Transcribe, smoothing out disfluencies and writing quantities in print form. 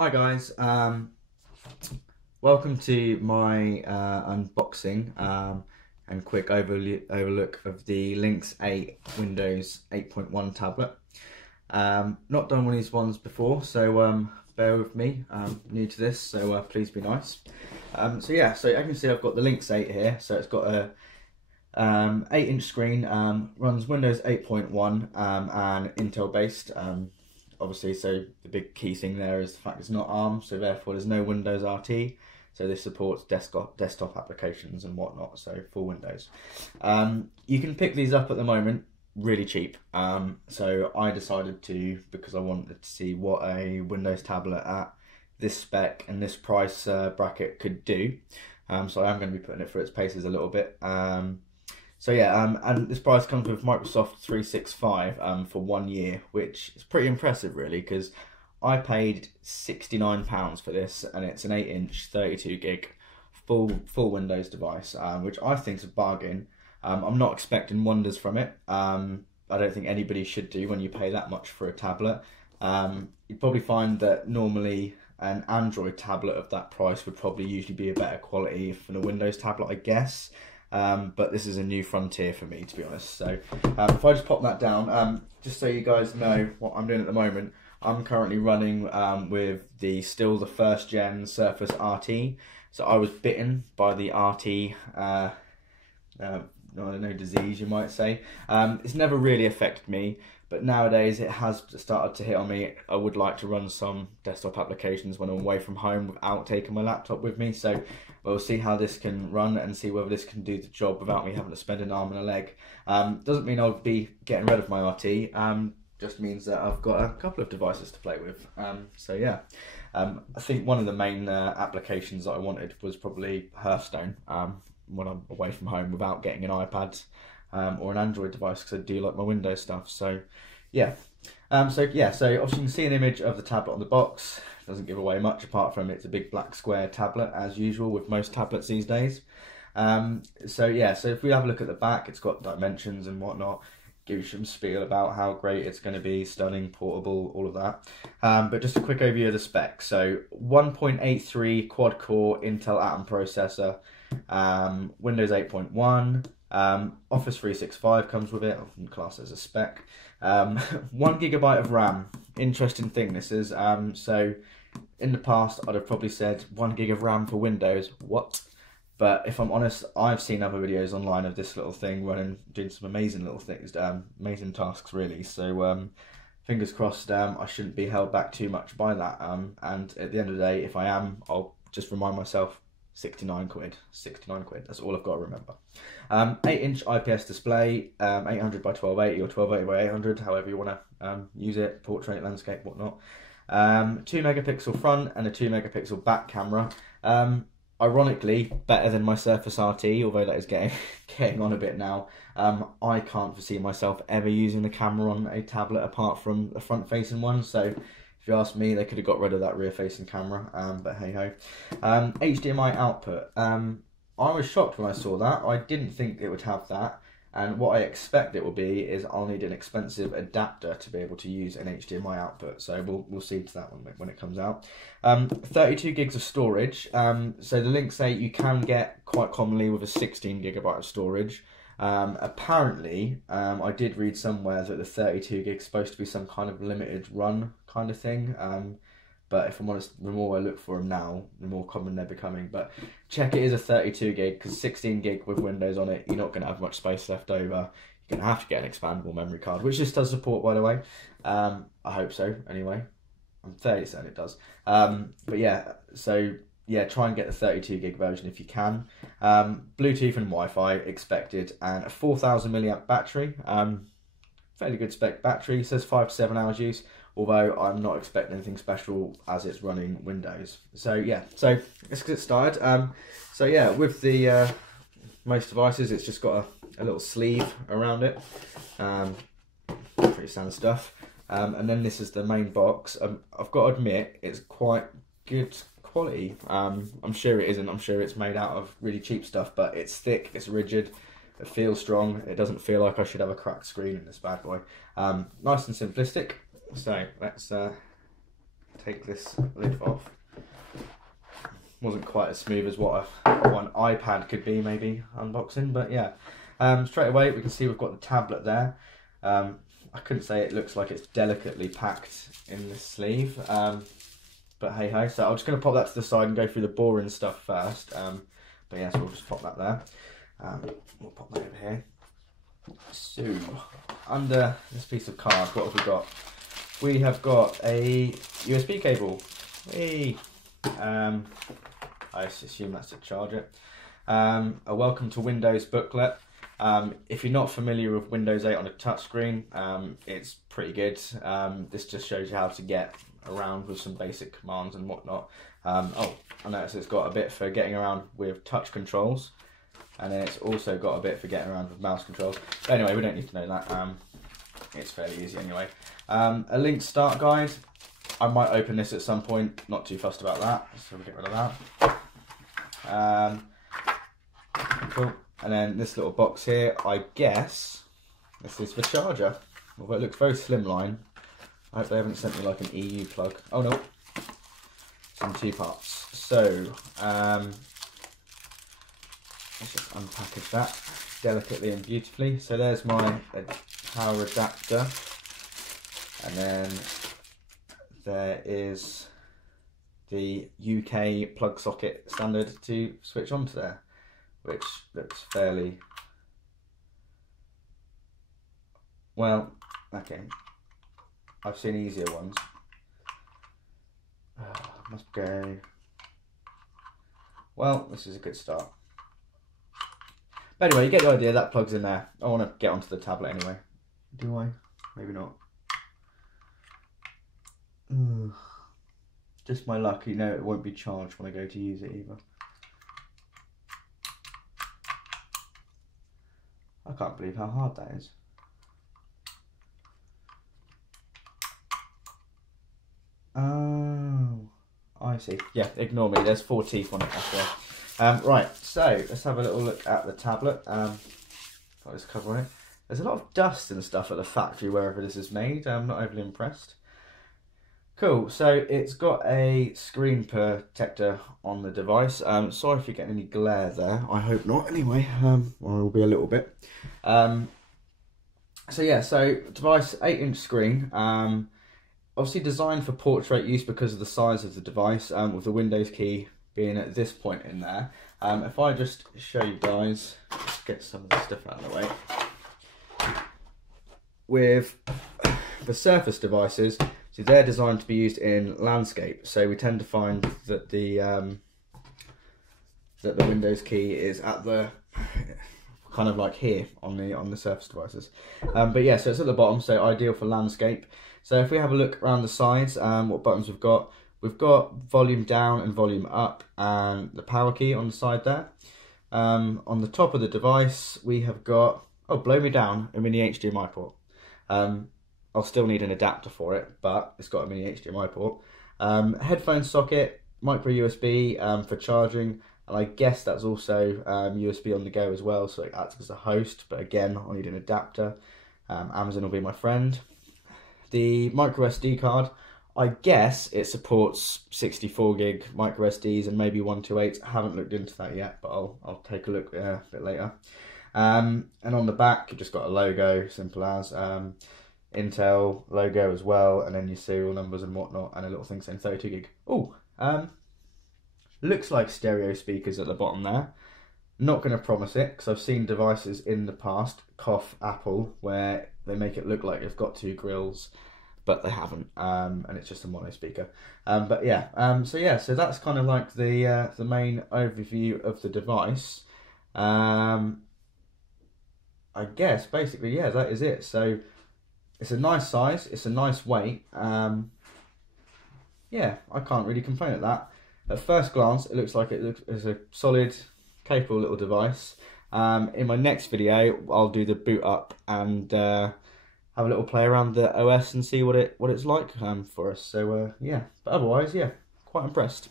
Hi guys, welcome to my unboxing and quick overlook of the Linx 8 Windows 8.1 tablet. Not done one of these ones before, so bear with me. I'm new to this, so please be nice. So yeah, so I can see I've got the Linx 8 here, so it's got a 8-inch screen, runs Windows 8.1 and Intel based. Obviously, so the big key thing there is the fact it's not ARM, so therefore there's no Windows RT. So this supports desktop applications and whatnot, so for Windows. You can pick these up at the moment really cheap. So I decided to, because I wanted to see what a Windows tablet at this spec and this price bracket could do. So I am going to be putting it through its paces a little bit. So yeah, and this price comes with Microsoft 365 for 1 year, which is pretty impressive really, because I paid £69 for this, and it's an 8-inch 32 gig full Windows device, which I think is a bargain. I'm not expecting wonders from it. I don't think anybody should do when you pay that much for a tablet. You'd probably find that normally an Android tablet of that price would probably usually be a better quality than a Windows tablet, I guess. But this is a new frontier for me, to be honest. So if I just pop that down, just so you guys know what I'm doing at the moment, I'm currently running with still the first gen Surface RT. So I was bitten by the RT, I don't know, disease you might say. It's never really affected me, but nowadays it has started to hit on me. I would like to run some desktop applications when I'm away from home without taking my laptop with me. So we'll see how this can run and see whether this can do the job without me having to spend an arm and a leg. Doesn't mean I'll be getting rid of my RT. Just means that I've got a couple of devices to play with. So yeah, I think one of the main applications that I wanted was probably Hearthstone when I'm away from home without getting an iPad or an Android device, because I do like my Windows stuff. So yeah, so obviously you can see an image of the tablet on the box. Doesn't give away much apart from it's a big black square tablet as usual with most tablets these days. So if we have a look at the back, it's got dimensions and whatnot. Gives you some spiel about how great it's going to be, stunning, portable, all of that. But just a quick overview of the specs. So 1.83 quad-core Intel Atom processor, Windows 8.1, Office 365 comes with it, often classed as a spec. 1 GB of RAM. Interesting thing this is. So in the past, I'd have probably said 1 gig of RAM for Windows. What? But if I'm honest, I've seen other videos online of this little thing running, doing some amazing little things, amazing tasks really. So fingers crossed, I shouldn't be held back too much by that. And at the end of the day, if I am, I'll just remind myself, 69 quid, 69 quid. That's all I've got to remember. 8-inch IPS display, 800 by 1280 or 1280 by 800, however you want to use it, portrait, landscape, whatnot. 2 megapixel front and a 2 megapixel back camera. Ironically, better than my Surface RT, although that is getting on a bit now. I can't foresee myself ever using the camera on a tablet apart from a front-facing one. So if you ask me, they could have got rid of that rear-facing camera, but hey-ho. HDMI output. I was shocked when I saw that. I didn't think it would have that. And what I expect it will be is I'll need an expensive adapter to be able to use an HDMI output. So we'll see to that when it comes out. 32 gigs of storage. So the Linx 8 you can get quite commonly with a 16 gigabyte of storage. Apparently, I did read somewhere that the 32 gig is supposed to be some kind of limited run kind of thing. But if I'm honest, the more I look for them now, the more common they're becoming. But check it is a 32 gig, because 16 gig with Windows on it, you're not going to have much space left over. You're going to have to get an expandable memory card, which this does support, by the way. I hope so, anyway. I'm fairly certain it does. But yeah, so yeah, try and get the 32 gig version if you can. Bluetooth and Wi-Fi expected, and a 4000 milliamp battery. Fairly good spec battery, says 5 to 7 hours use, although I'm not expecting anything special as it's running Windows. So yeah, so let's get started. So yeah, with the most devices, it's just got a little sleeve around it. Pretty standard stuff. And then this is the main box. I've got to admit, it's quite good quality. I'm sure it isn't. I'm sure it's made out of really cheap stuff, but it's thick, it's rigid. It feels strong. It doesn't feel like I should have a cracked screen in this bad boy. Nice and simplistic. So let's take this lid off. Wasn't quite as smooth as what an iPad could be, maybe, unboxing, but yeah. Straight away we can see we've got the tablet there. I couldn't say it looks like it's delicately packed in the sleeve, but hey ho. So I'm just going to pop that to the side and go through the boring stuff first. But yeah, so we'll just pop that there. We'll pop that over here. So under this piece of card, what have we got? We have got a USB cable. Hey. I assume that's to charge it. A welcome to Windows booklet. If you're not familiar with Windows 8 on a touchscreen, it's pretty good. This just shows you how to get around with some basic commands and whatnot. Oh, I noticed it's got a bit for getting around with touch controls, and then it's also got a bit for getting around with mouse controls. But anyway, we don't need to know that. It's fairly easy anyway. A Linx start guide. I might open this at some point, not too fussed about that, so we'll get rid of that. Cool. And then this little box here, I guess this is the charger. Although it looks very slimline. I hope they haven't sent me like an EU plug. Oh no, it's in 2 parts. So, let's just unpackage that delicately and beautifully. So there's my power adapter, and then there is the UK plug socket standard to switch onto there, which looks fairly well. Okay, I've seen easier ones. Must go. Well, this is a good start. But anyway, you get the idea. That plugs in there. I want to get onto the tablet anyway. Do I? Maybe not. Just my luck, you know, it won't be charged when I go to use it either. I can't believe how hard that is. Oh, I see. Yeah, ignore me. There's 4 teeth on it after. Right, so let's have a little look at the tablet. Got this cover on it. There's a lot of dust and stuff at the factory wherever this is made. I'm not overly impressed. Cool, so it's got a screen protector on the device. Sorry if you're getting any glare there. I hope not anyway, or it will be a little bit. So yeah, so device 8-inch screen. Obviously designed for portrait use because of the size of the device, with the Windows key being at this point in there. If I just show you guys, let's get some of the stuff out of the way. With the Surface devices, so they're designed to be used in landscape. So we tend to find that the Windows key is at the kind of like here on the Surface devices. But yeah, so it's at the bottom, so ideal for landscape. So if we have a look around the sides, what buttons we've got volume down and volume up, and the power key on the side there. On the top of the device, we have got, oh, blow me down, a mini HDMI port. I'll still need an adapter for it, but it's got a mini HDMI port. Headphone socket, micro USB for charging, and I guess that's also USB on the go as well, so it acts as a host, but again, I'll need an adapter. Amazon will be my friend. The micro SD card, I guess it supports 64 gig micro SDs and maybe 128. I haven't looked into that yet, but I'll take a look a bit later. And on the back, you've just got a logo, simple as. Intel logo as well, and then your serial numbers and whatnot, and a little thing saying 32 gig. Oh, looks like stereo speakers at the bottom there. Not going to promise it, because I've seen devices in the past, cough Apple, where they make it look like it's got 2 grills, but they haven't, and it's just a mono speaker. But yeah, so that's kind of like the main overview of the device. I guess basically, yeah, that is it. So it's a nice size, it's a nice weight. Yeah, I can't really complain at that. At first glance, it looks like it's a solid, capable little device. In my next video, I'll do the boot up and have a little play around the OS and see what it's like for us. So yeah, but otherwise, yeah, quite impressed.